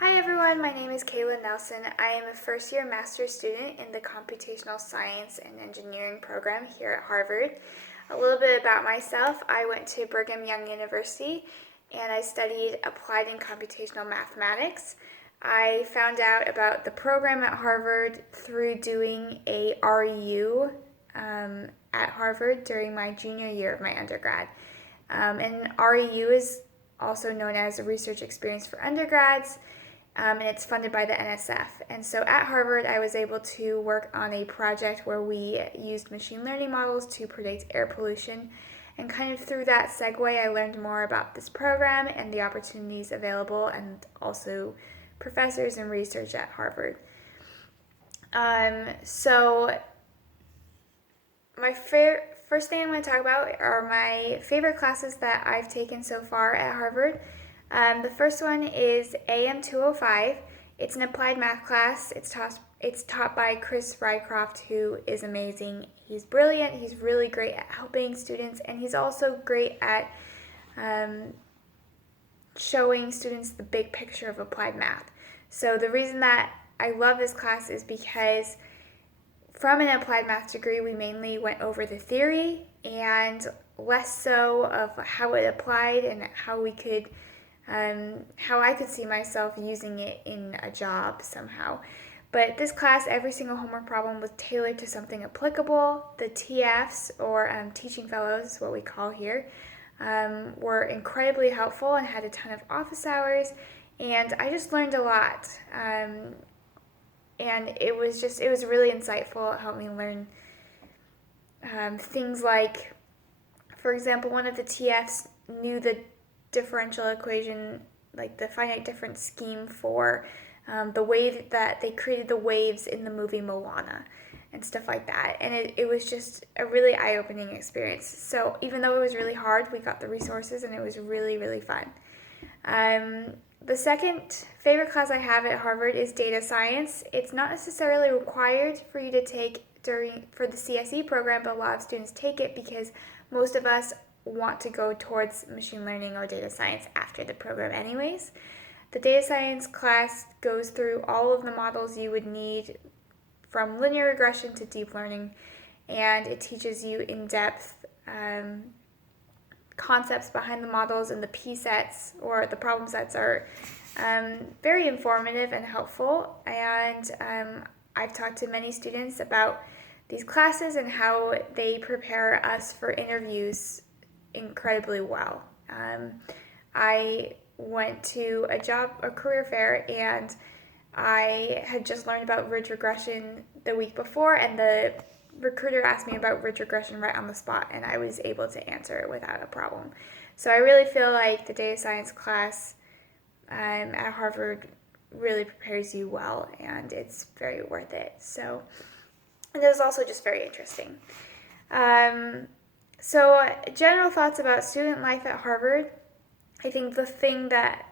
Hi everyone, my name is Kaela Nelson. I am a first-year master's student in the Computational Science and Engineering program here at Harvard. A little bit about myself: I went to Brigham Young University and I studied applied and computational mathematics. I found out about the program at Harvard through doing a REU at Harvard during my junior year of my undergrad. And REU is also known as a research experience for undergrads, and it's funded by the NSF. And so at Harvard, I was able to work on a project where we used machine learning models to predict air pollution. And kind of through that segue, I learned more about this program and the opportunities available, and also professors and research at Harvard. So my first thing I'm going to talk about are my favorite classes that I've taken so far at Harvard. The first one is AM 205. It's an applied math class. It's taught by Chris Rycroft, who is amazing. He's brilliant. He's really great at helping students, and he's also great at showing students the big picture of applied math. So the reason that I love this class is because from an applied math degree, we mainly went over the theory and less so of how it applied and how I could see myself using it in a job somehow. But this class, every single homework problem was tailored to something applicable. The TFs, or teaching fellows, is what we call here, were incredibly helpful and had a ton of office hours, and I just learned a lot. And it was really insightful. It helped me learn things like, for example, one of the TFs knew the differential equation, like the finite difference scheme for the way that they created the waves in the movie Moana and stuff like that. And it was just a really eye-opening experience. So even though it was really hard, we got the resources and it was really, really fun. The second favorite class I have at Harvard is data science. It's not necessarily required for you to take for the CSE program, but a lot of students take it because most of us want to go towards machine learning or data science after the program anyways. The data science class goes through all of the models you would need, from linear regression to deep learning, and it teaches you in-depth concepts behind the models, and the P-sets, or the problem sets, are very informative and helpful. And I've talked to many students about these classes and how they prepare us for interviews incredibly well. I went to a career fair, and I had just learned about ridge regression the week before, and the recruiter asked me about ridge regression right on the spot, and I was able to answer it without a problem. So I really feel like the data science class at Harvard really prepares you well, and it's very worth it. So, and it was also just very interesting. So general thoughts about student life at Harvard. I think the thing that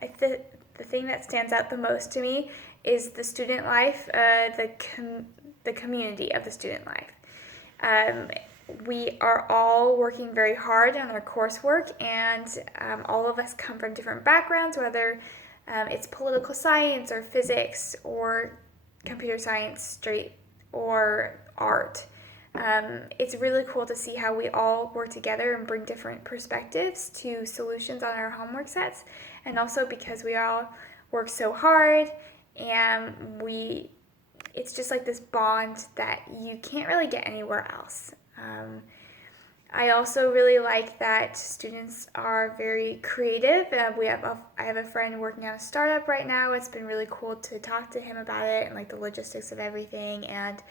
stands out the most to me is the student life, the community of the student life. We are all working very hard on our coursework, and all of us come from different backgrounds, whether it's political science or physics or computer science, straight, or art. It's really cool to see how we all work together and bring different perspectives to solutions on our homework sets, and also because we all work so hard, and it's just like this bond that you can't really get anywhere else. I also really like that students are very creative. I have a friend working on a startup right now. It's been really cool to talk to him about it and like the logistics of everything, and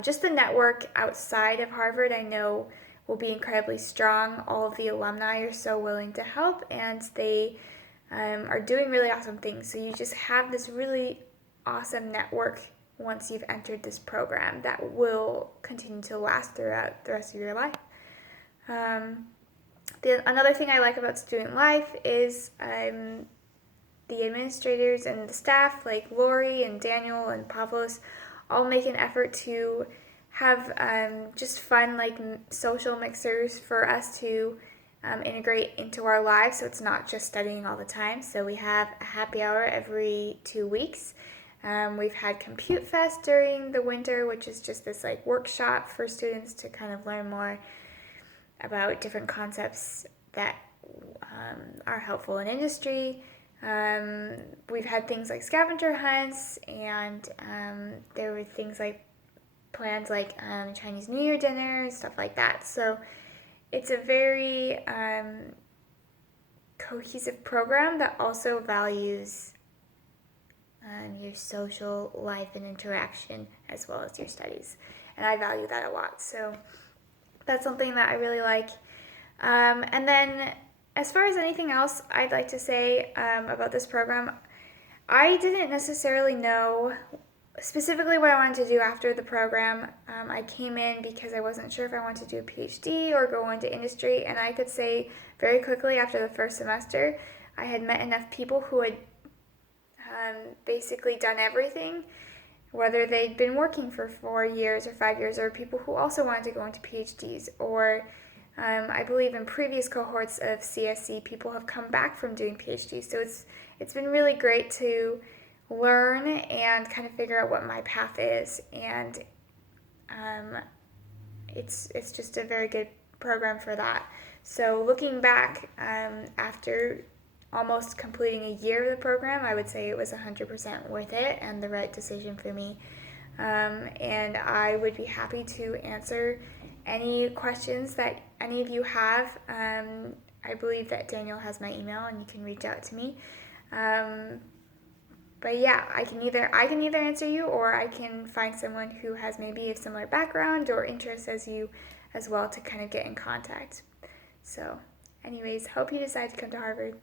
just the network outside of Harvard I know will be incredibly strong. All of the alumni are so willing to help, and they are doing really awesome things. So you just have this really awesome network once you've entered this program that will continue to last throughout the rest of your life. Another thing I like about student life is the administrators and the staff, like Lori and Daniel and Pavlos, all make an effort to have just fun, like social mixers for us to integrate into our lives, so it's not just studying all the time. So we have a happy hour every 2 weeks. We've had Compute Fest during the winter, which is just this like workshop for students to kind of learn more about different concepts that are helpful in industry. We've had things like scavenger hunts, and there were things like plans like Chinese New Year dinner, stuff like that. So it's a very cohesive program that also values your social life and interaction as well as your studies. And I value that a lot. So that's something that I really like. And then as far as anything else I'd like to say about this program, I didn't necessarily know specifically what I wanted to do after the program. I came in because I wasn't sure if I wanted to do a PhD or go into industry, and I could say very quickly after the first semester I had met enough people who had basically done everything, whether they'd been working for 4 years or 5 years, or people who also wanted to go into PhDs, or I believe in previous cohorts of CSE, people have come back from doing PhDs. So it's been really great to learn and kind of figure out what my path is, and it's just a very good program for that. So looking back, after almost completing a year of the program, I would say it was 100% worth it and the right decision for me. And I would be happy to answer any questions that any of you have. I believe that Daniel has my email, and you can reach out to me. But yeah, I can either answer you, or I can find someone who has maybe a similar background or interest as you as well to kind of get in contact. So anyways, hope you decide to come to Harvard.